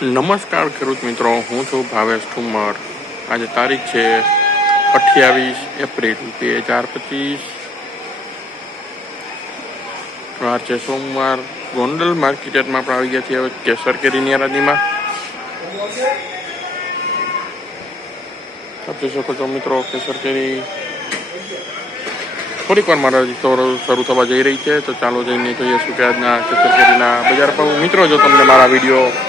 નમસ્કાર ખેડૂત મિત્રો, હું છું ભાવેશ ઠુમર આજે તારીખ છે અઠ્યાવીસ એપ્રિલ બે હજાર પચીસ. વાર છે સોમવાર. ગોંડલ માર્કેટમાં આપણે આવી ગયા છીએ હવે કેસર કેરીની હરાજીમાં. આપ જોઈ શકો છો મિત્રો, કેસર કેરી થોડીક વાર મારા શરૂ થવા જઈ રહી છે. તો ચાલો જઈને જોઈએ શું કે આજના કેસર કેરીના બજાર પર મિત્રો, જો તમને મારા વીડિયો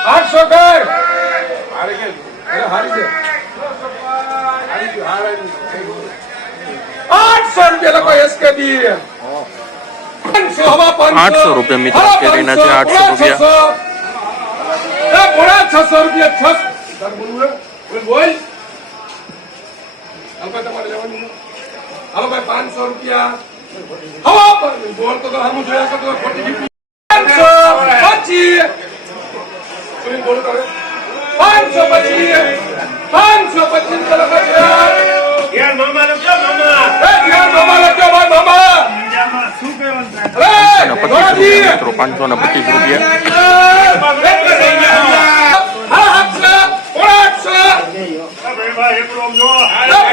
હે ઘેર મામા આટલા બધા રૂપિયા. ઘેર મામા મુનાભાઈ જાય છે આઠસો કર અરે હારી છે આઠસો રૂપિયા લોકો એસકેબી પાંચસો હવા પાંચસો 800 રૂપિયા મિત્રો હવા કેરીના છે, 800 રૂપિયા. એ પોણા છસો રૂપિયા છસો તાર બોલવું હે? બોલ બોલ હાલો ભાઈ તમારે લેવાનું છે? હાલો ભાઈ પાંચસો રૂપિયા હવા પર- બોલ તો તો હમું જોયા કરતો ખોટી જીત. પાંચસો પચીસ બોલી બોલો પાંચસો પચીસ પાંચસો પચીસ તો ઘેર મામા લખજો મામા એ મામા લખજો ભાઈ મામા બીજામાં શું કહેવાનું થાય? અને પચીસ રૂપિયા મિત્રો પાંચસો ને પચીસ રૂપિયા આ ભાઈ એકલો આમ જો.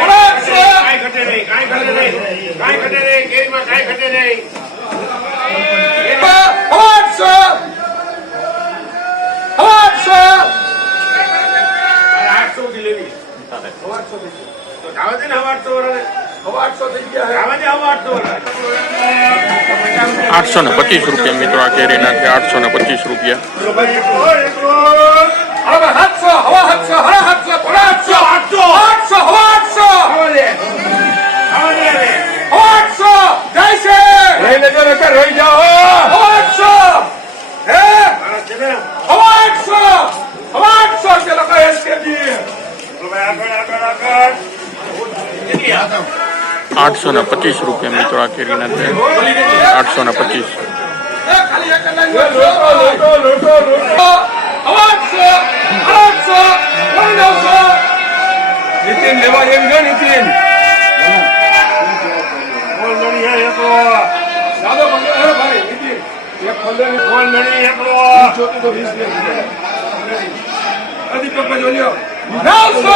પાંચસો કાંઈ ઘટે નહીં, કાંઈ ઘટે નહીં. કાંઈ ઘટે નહીં, કાંઈ ઘટે નહીં. લેવી. તો જાવા દે ને હવે આઠસો વાળાને. જાવા દે હવે આઠસો વાળાને. આઠસો ને પચીસ રૂપિયા મિત્રો આ કેરીના છે આઠસો ને પચીસ રૂપિયા એકલો ભાઈ એકલો, એકલો. આવા દે. આવા દે હવે. મારા આઠસો ને પચીસ રૂપિયા મિત્રો આ કેરીના છે આઠસો ને પચીસ નીતિન લેવા એમ છે નીતિન બોલ નડી હે એકલો. દાદા બંધ અરે ભાઈ નીતિન એક પંદર ની બોલ નડી એકલો. ચોથી તો વીસ લે અધિક પપ્પા જોલ્યો નવસો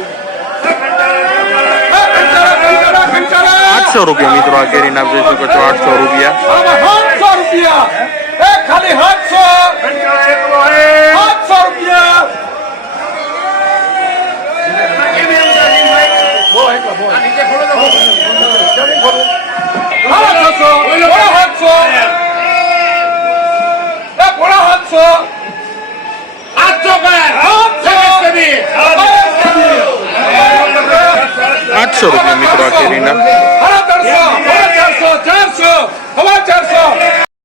આઠસો રૂપિયા મિત્રો આ કેરીના આપ જોઈ શકો છો આઠસો રૂપિયા. સાતસો રૂપિયા. એ ખાલી હે. સાતસો રૂપિયા. બહુ એકલા, બહુ.